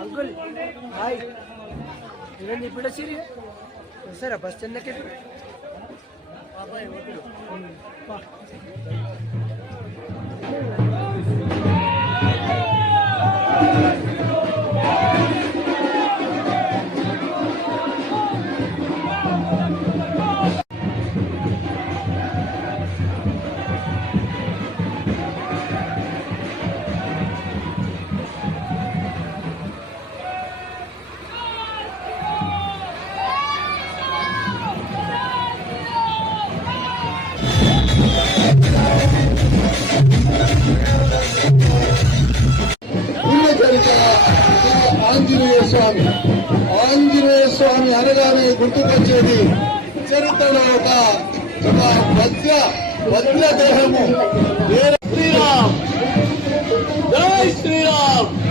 अंकुल हाय event ఇప్పుడు సీరియా సరే bus చెన్నకే Anjaneya స్వామి అనగానే గుర్తుకొచ్చేది చరిత్రలో ఒక వజ్ర దేహము. శ్రీరామ్ జై శ్రీరామ్.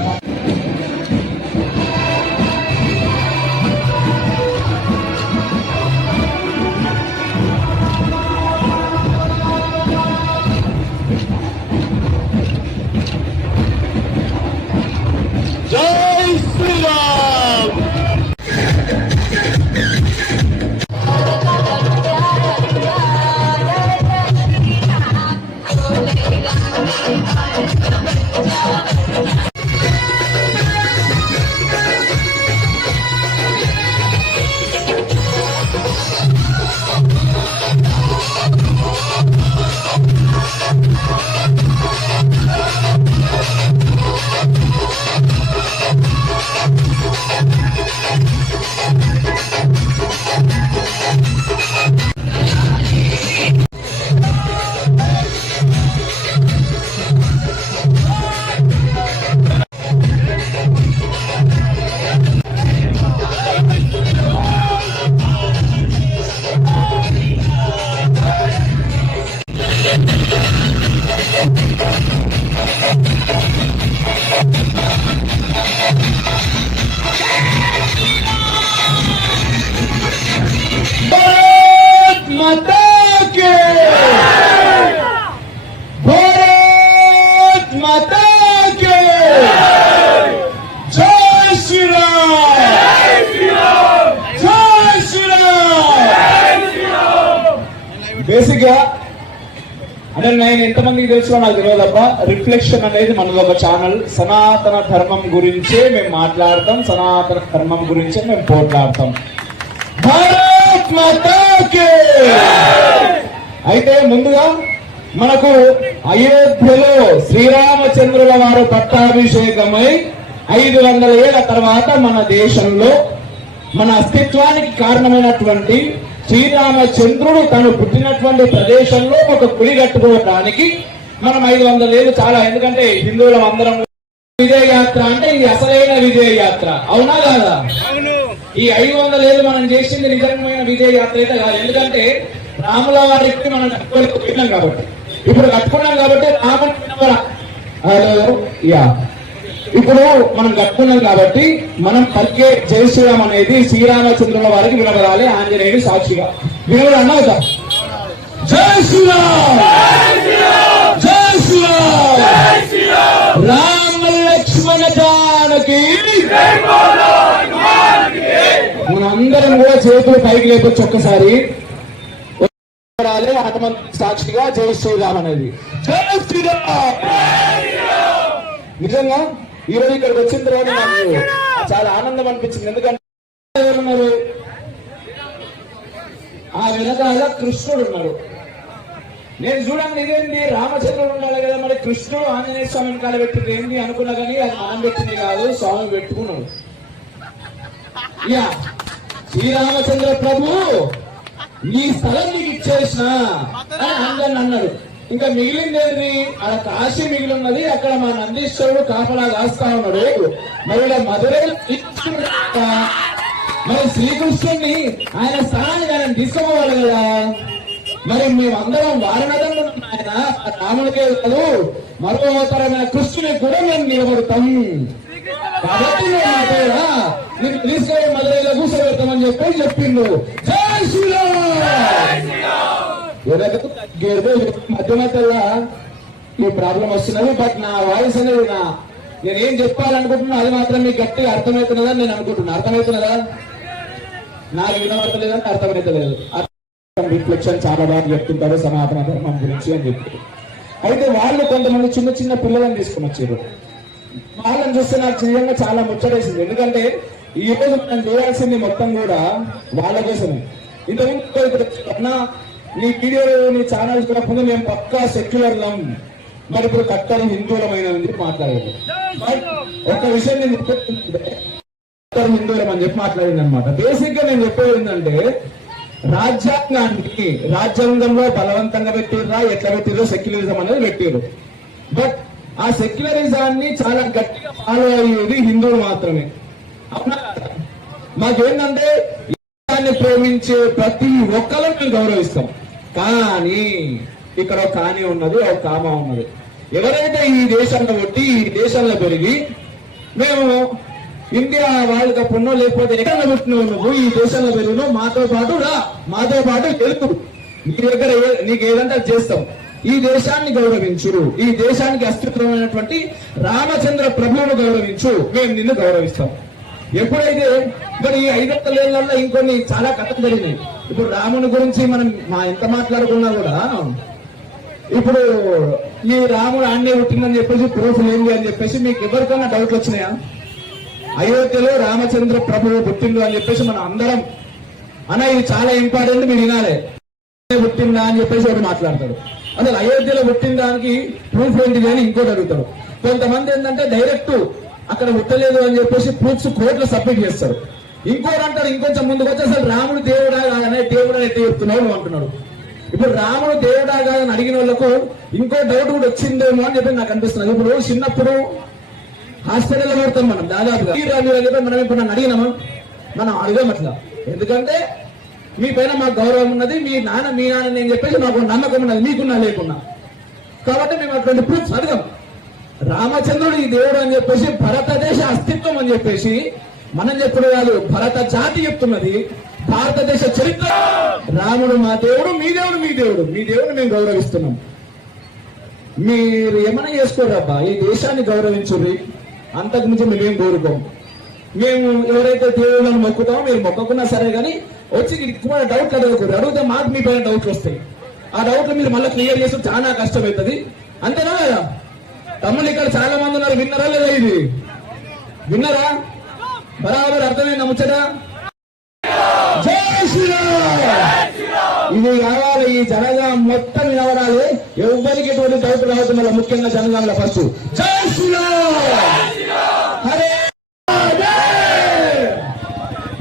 బేసిక్ గా అంటే నేను ఎంతమందికి తెలుసులో నాకు తెలియదబ్బా, రిఫ్లెక్షన్ అనేది మనది ఒక ఛానల్. సనాతన ధర్మం గురించే మేము మాట్లాడతాం, సనాతన ధర్మం గురించే మేము పోట్లాడతాం. భారత్ మాతా కి. అయితే ముందుగా మనకు అయోధ్యలో శ్రీరామచంద్రుల వారు పట్టాభిషేకమై 500 ఏళ్ల తర్వాత మన దేశంలో మన అస్తిత్వానికి కారణమైనటువంటి శ్రీరామచంద్రుడు తను పుట్టినటువంటి ప్రదేశంలో ఒక గుడి కట్టుకోవడానికి మనం 500 ఏళ్ళు చాలా. ఎందుకంటే హిందువులం అందరం విజయ యాత్ర అంటే ఇది అసలైన విజయ యాత్ర, అవునా కాదా? ఈ 500 ఏళ్ళు మనం చేసింది నిజమైన విజయ యాత్ర అయితే కాదు. ఎందుకంటే రాముల వారికి మనం కట్టుకోలేకపోయినాం కాబట్టి, ఇప్పుడు కట్టుకున్నాం కాబట్టి రాముని ఇప్పుడు మనం కట్టుకున్నాం కాబట్టి మనం పలికే జై శ్రీరామ్ అనేది శ్రీరామచంద్రుల వారికి వినబడాలి. ఆంజనేయుడు సాక్షిగా వినబడి అన్నవుతా జై శ్రీరామ్ జై శ్రీరామ్ రామ లక్ష్మణ జానకి. మనందరం కూడా చేతులు పైకి లేపొచ్చు ఒక్కసారి. హనుమంతు సాక్షిగా జై శ్రీరామ్ అనేది. జై శ్రీరామ్. నిజంగా ఈ రోజు ఇక్కడికి వచ్చిన తర్వాత నాకు చాలా ఆనందం అనిపించింది. ఎందుకంటే ఎవరున్నారు? ఆ వెనకాల కృష్ణుడు ఉన్నాడు. నేను చూడండి ఇదేంటి రామచంద్రుడు ఉండాలి కదా, మరి కృష్ణుడు ఆంజనేయ స్వామిని కాల పెట్టింది ఏంటి అనుకున్నా, కానీ అది మనం పెట్టింది కాదు, స్వామి పెట్టుకున్నాడు. శ్రీరామచంద్ర ప్రభు ఈ స్థలం నీకు ఇచ్చేసిన అని అన్నాడు. ఇంకా మిగిలిందేది అక్కడ కాశీ మిగిలి ఉన్నది, అక్కడ మా నందీశ్వరుడు కాపలా కాస్తా ఉన్నాడు. మరి ఇలా మధురైలో మరి శ్రీకృష్ణుడిని ఆయన స్థానానికి ఆయన తీసుకోవాలి కదా. మరి మేమందరం వారణాదంలో ఉన్న ఆయన రాముడికే కాదు మరో అవతారమైన కృష్ణుని కూడా మేము నిలబడతాం. కాబట్టి నీకు తీసుకెళ్ళి మధురైలో కూర్చోబెడతామని చెప్పి చెప్పిండు. జై శ్రీరామ్. మధ్య మధ్యలో ఈ ప్రాబ్లం వస్తున్నది. బట్ నా వాయిస్ అనేది నేను ఏం చెప్పాలనుకుంటున్నా అది మాత్రం మీకు గట్టిగా అర్థమవుతున్నదని నేను అనుకుంటున్నా. అర్థమవుతున్నదా? నాకు వినబడతలేదని అర్థమవుతలేదు. రిఫ్లెక్షన్ చాలా బాగా చెప్తుంటారు సనాతన ధర్మం గురించి అని చెప్పి. అయితే వాళ్ళు కొంతమంది చిన్న చిన్న పిల్లలను తీసుకుని వచ్చారు. వాళ్ళని చూస్తే నాకు నిజంగా చాలా ముచ్చటేసింది. ఎందుకంటే ఈ రోజు మనం చేయాల్సింది మొత్తం కూడా వాళ్ళ కోసమే. ఇంతకుముందు నీ వీడియోలు నీ ఛానల్స్ కూడా మేము పక్కా సెక్యులర్లం, మరి ఇప్పుడు కట్టని హిందువులమైన మాట్లాడేది. ఒక విషయం నేను హిందువులం అని చెప్పి మాట్లాడింది అనమాట. బేసిక్ గా నేను చెప్పేది ఏంటంటే రాజ్యాంగంలో బలవంతంగా పెట్టిర్రా ఎట్లా పెట్టిర్రో సెక్యులరిజం అనేది పెట్టిర్రు. బట్ ఆ సెక్యులరిజాన్ని చాలా గట్టిగా ఫాలో అయ్యేది హిందువులు మాత్రమే. అవునా? మాకేంటంటే దేశాన్ని ప్రేమించే ప్రతి ఒక్కరిని మేము గౌరవిస్తాం. కానీ ఇక్కడ ఒక కానీ ఉన్నది, ఒక కామా ఉన్నది. ఎవరైతే ఈ దేశంలో పుట్టి ఈ దేశంలో పెరిగి మేము ఇండియా వరల్డ్ కప్ ఉన్నో లేకపోతే ఎక్కడ పుట్టినవు నువ్వు ఈ దేశంలో పెరిగినావు మాతో పాటు తెలుగు నీ దగ్గర నీకు ఏదంటే చేస్తాం. ఈ దేశాన్ని గౌరవించు, ఈ దేశానికి అస్తిత్వమైనటువంటి రామచంద్ర ప్రభువును గౌరవించు, మేము నిన్ను గౌరవిస్తాం. ఎప్పుడైతే మరి ఈ 500 ఏళ్లలో ఇంకొన్ని చాలా కథలు జరిగినాయి. ఇప్పుడు రాముని గురించి మనం ఎంత మాట్లాడుకున్నా కూడా ఇప్పుడు ఈ రాముడు ఆన్నే పుట్టిందని చెప్పేసి ప్రూఫ్ ఏంటి అని చెప్పేసి మీకు ఎవరికైనా డౌట్లు వచ్చినాయా? అయోధ్యలో రామచంద్ర ప్రభువు పుట్టిండు అని చెప్పేసి మనం అందరం ఇది చాలా ఇంపార్టెంట్, మీరు వినాలి. పుట్టిందా అని చెప్పేసి ఒకటి మాట్లాడతాడు. అసలు అయోధ్యలో పుట్టిన దానికి ప్రూఫ్ ఏంటిది అని ఇంకోటి అడుగుతాడు. కొంతమంది ఏంటంటే డైరెక్ట్ అక్కడ పుట్టలేదు అని చెప్పేసి ప్రూఫ్స్ కోర్టులో సబ్మిట్ చేస్తారు. ఇంకోటి అంటారు ఇంకొంచెం ముందుకు వచ్చి అసలు రాముడు దేవుడా కాదనే దేవుడు అయితే చెప్తున్నాడు అంటున్నాడు. ఇప్పుడు రాముడు దేవుడా కాదని అడిగిన వాళ్ళకు ఇంకో డౌట్ కూడా వచ్చిందేమో అని చెప్పి నాకు అనిపిస్తుంది. ఇప్పుడు చిన్నప్పుడు హాస్పిటల్లో పడతాం మనం దాదాపుగా మనం ఇప్పుడు నన్ను అడిగినామా? మనం అడిగాం అట్లా. ఎందుకంటే మీ పైన మాకు గౌరవం ఉన్నది, మీ నాన్న నేను చెప్పేసి నాకు నమ్మకం ఉన్నది, మీకున్నా లేకున్నా. కాబట్టి మేము అటువంటి ప్రూఫ్స్ అడగం. రామచంద్రుడు ఈ దేవుడు అని చెప్పేసి భారతదేశ అస్తిత్వం అని చెప్పేసి మనం చెప్పుడు కాదు, భరత జాతి చెప్తున్నది, భారతదేశ చరిత్ర. రాముడు మా దేవుడు, మీ దేవుడు మేము గౌరవిస్తున్నాం. మీరు ఏమైనా చేసుకోరబ్బా, ఈ దేశాన్ని గౌరవించుర్రి, అంతకు మించి మేమేం కోరుకోం. మేము ఎవరైతే దేవుళ్ళని మొక్కుతామో మీరు మొక్కకున్నా సరే కానీ వచ్చి డౌట్లు అడిగితే మాకు మీ పైన డౌట్లు వస్తాయి. ఆ డౌట్లు మీరు మళ్ళీ క్లియర్ చేసి చాలా కష్టమవుతుంది. అంతేనా కదా? తమ్ముళ్ళు ఇక్కడ చాలా మంది ఉన్నారు, విన్నారా లేదా? ఇది విన్నారా? బరాబర్ అర్థమైందా ముచ్చట? జై శ్రీరామ్! ఇది కావాలి, ఈ జనగాం మొత్తం వినవడాలి. ఎవరికి ఎటువంటి డౌట్ రావుతున్నా, ముఖ్యంగా జనగాంలో ఫస్ట్ జై శ్రీరామ్, హరే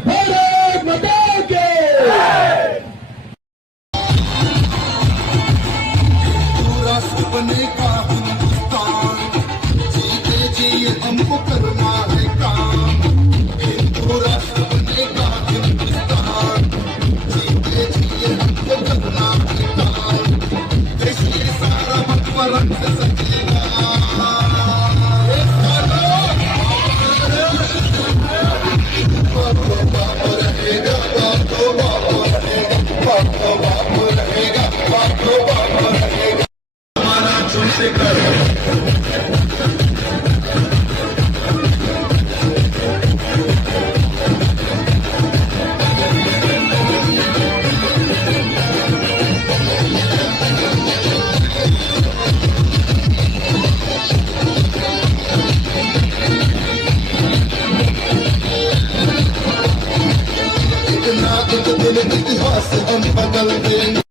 భారత్ మాతా కీ राष्ट्र बनेगा हिंदुस्तान, जीते जी हमको करना है काम। हिंदू राष्ट्र बनेगा हिंदुस्तान, जीते जी हमको करना है काम। देश ये सारा मकबरन से सजेगा, बाप रहेगा, बाप रहेगा, बाप रहेगा। से करो एक दिन इतिहास हम बदल देंगे।